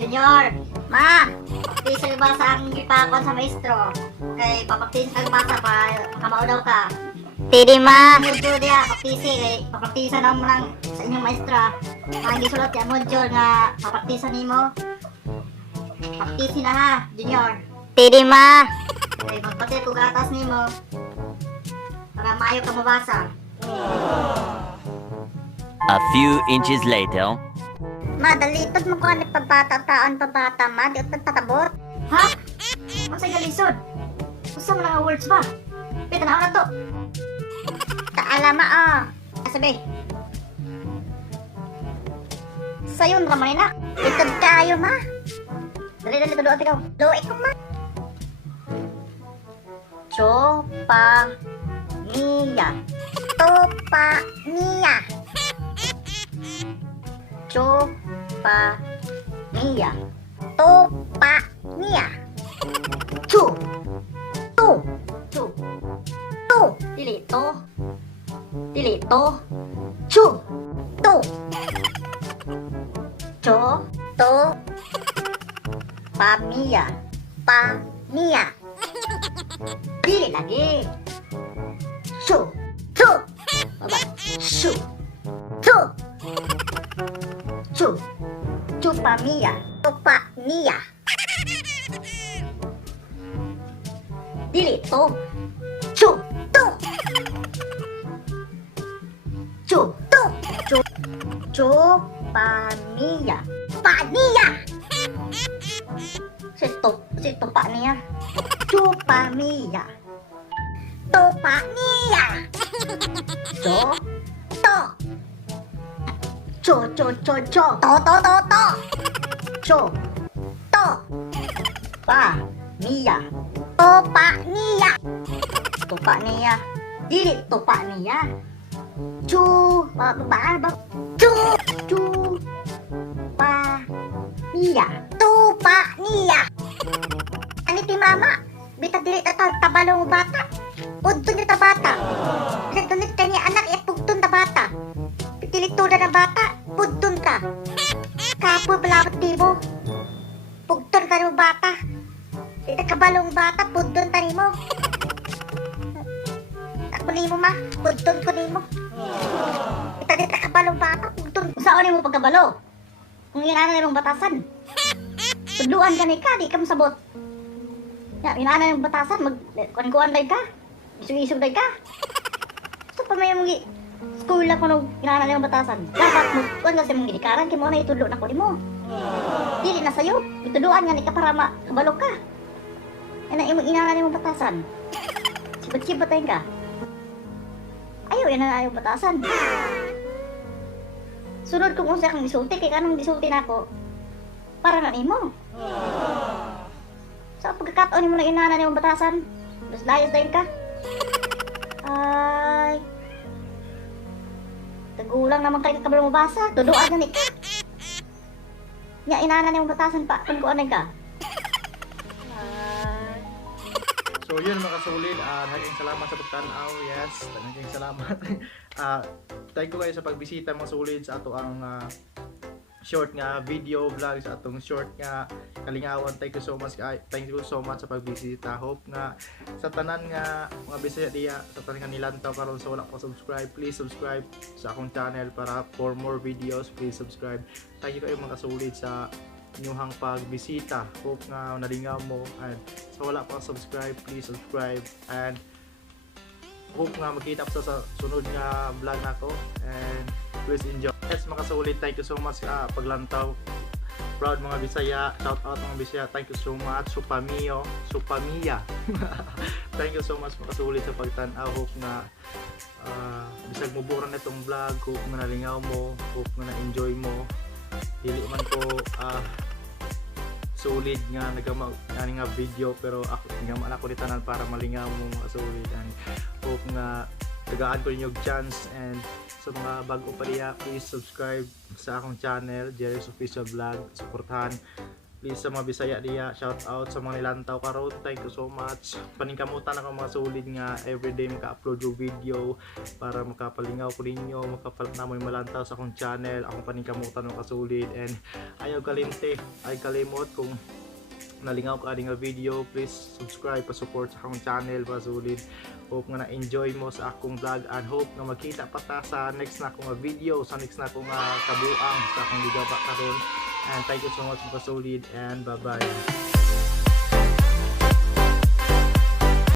Junior, ma, paktisan ba sa ang ipakon sa maestro? Kay papaktisan ka basa pa, makamao daw ka. Tidi ma. Module dia, paktisi kay papaktisan naman lang sa inyong maestra. Ang gisulat ya module nga papaktisan nimo. Paktisi na ha, Junior. Tidi ma. Kay magpati ko gatas nimo. Para maayo ka mabasa. A few inches later. Ma, dalitod mo ko ano pabata-taan pabata ma. Di utod tatabot. Ha? Masay galisod. Usa mo nga words ba? Pita na to. Taala ma ah. Sabi. Sayon ra man na. Itod kayo ma. Dali tuduan ikaw. Luwi ko ma. Chopa niya. Topa niya. Chopa niya. Topa niya. Chu. Tu. Chu. Tu. Dili to. Dili to. Chu. Tu. Cho. Tu. Pamilya. Pa niya. Dili lagi. Chu. Tu. Baba. Chu. Tu. Chu. Chu pamilya. Topa niya. Dili to. Chu. Tu. Chu. Tu. Chu. Chu pamilya. Pa niya. Si pa niya. Chu pamilya. Topa niya. Cho. To. Cho. To to to to. Cho. To. Pa niya. Topa niya. Tupa niya. Dili tupa niya. Chu. Ba. Tu. Chu. Pa niya. Tupa niya. Ani ti mama? Bita dili tabalong bata. Udton ni ta bata. Nagdunit ka niya anak pugton ta bata. Pitilituda na bata. Pugton ka. Kapoy balabot tibo. Pugton ka mo bata. Dita kabalong bata. Pugton ta nimo. Ako nimo ma. Pugton ko nimo. Dita kabalong bata. Pugton. Saan mo pagkabalo? Kung inana nimong batasan. Tudluan ka ni ka, di ka masabot. Ya, inana nimong batasan, kuan-kuan day ka. Isug-isug day ka. So, pa may mong school lang kung inana nimong batasan. Dapat mo, kuan kasi mong ginikaran, kaya mo na itudlo na ko di mo. Dili na sa'yo, itudluan nga ni ka para makabalo ka. Yan ang inana nimong batasan. Sibat-sibat tayo ka. Ayaw, yan na ayaw batasan. Sunod kung unsa kang gisulti, kay kanang gisulti na ako. Para na nimo. So, pagkakataon nimo na inana nimo batasan, mas layas dayon ka. Ay. Tagulang naman kay kabalo mo basa, tuduan na ni ka. Nya inana nimo batasan pa, kung kuanay ka. So yun mga kasulid, naging salamat sa pagtanaw. Yes, naging salamat. Thank you kayo sa pagbisita mga sulid sa ato ang short nga video vlog sa atong short nga kalingawan. Thank you so much sa pagbisita. Hope nga sa tanan nga mga bisaya diya, sa tanan nga nilantaw karon sa wala pa subscribe, please subscribe sa akong channel para for more videos. Please subscribe. Thank you kayo mga kasulid sa inyong pagbisita. Hope nga nalingaw mo, and sa wala pa subscribe, please subscribe, and hope nga makita ko sa sunod nga vlog nako, and please enjoy. Yes mga kasulit, thank you so much paglantaw. Proud mga Bisaya, shout out mga Bisaya, thank you so much. Supamiya. Thank you so much mga kasulit sa pagtanaw. Hope nga bisag mo buran itong vlog, hope nga nalingaw mo, hope nga na-enjoy mo. Dili man ko solid nga nagama nga video, pero ako ngaman ako tanan para malingaw mo mga solid, and hope nga tagaan ko niyo chance. And sa mga bago pa diya, please subscribe sa akong channel, Jerry's Official Vlog. Suportahan Please sa mga Bisaya diya, shout out sa mga nilantaw karon. Thank you so much. Paningkamutan ako mga solid nga everyday maka-upload yung video para makapalingaw ko ninyo, namoy malantaw sa akong channel, akong paningkamutan mga solid. And ayaw kalimte, ay kalimot kung nalingaw ka nga video, please subscribe pa support sa akong channel mga solid. Hope nga na-enjoy mo sa akong vlog and hope na magkita pa ta sa next na akong video, sa next na akong kabuang sa akong ligaba karon. And thank you so much mga solid and bye bye.